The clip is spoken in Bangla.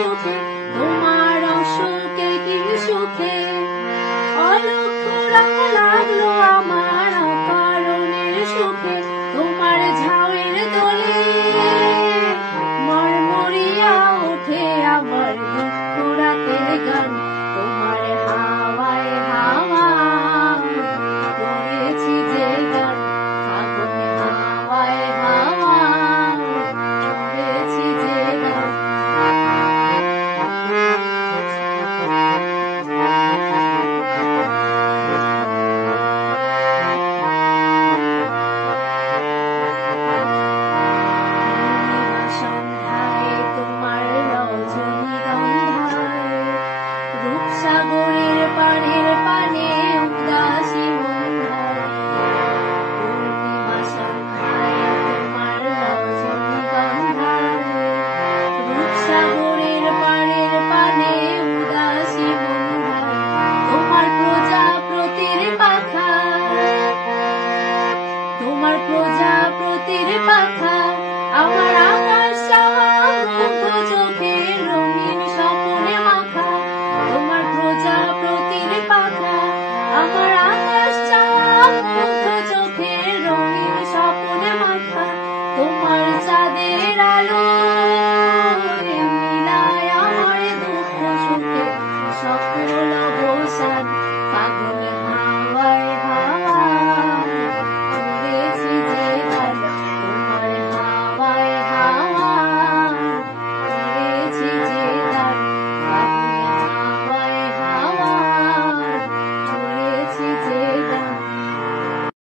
সুখে, তোমার অসুখে কি সুখে। অলক্ষ রঙ লাগলো আমার অকারণের সুখে, তোমার ঝাউয়ের দোলে মরমরিয়া ওঠে আমার দুঃখ রাতের গান। তোমার হাওয়ায় হাওয়া করেছি যে গান, ফাগুন হাওয়ায় হাওয়া করেছি যে গান। সন্ধ্যায় তোমার রজনীগন্ধায়, রূপসাগরের পানের পানে উদাসী মন্ধায়। পূর্ণিমা সন্ধ্যায় তোমার রজনীগন্ধায়, রূপসাগরের পানের পানে উদাসী মন্ধায়। তোমার প্রজাপতির পাখা, তোমার প্রজাপতির পাখা আমার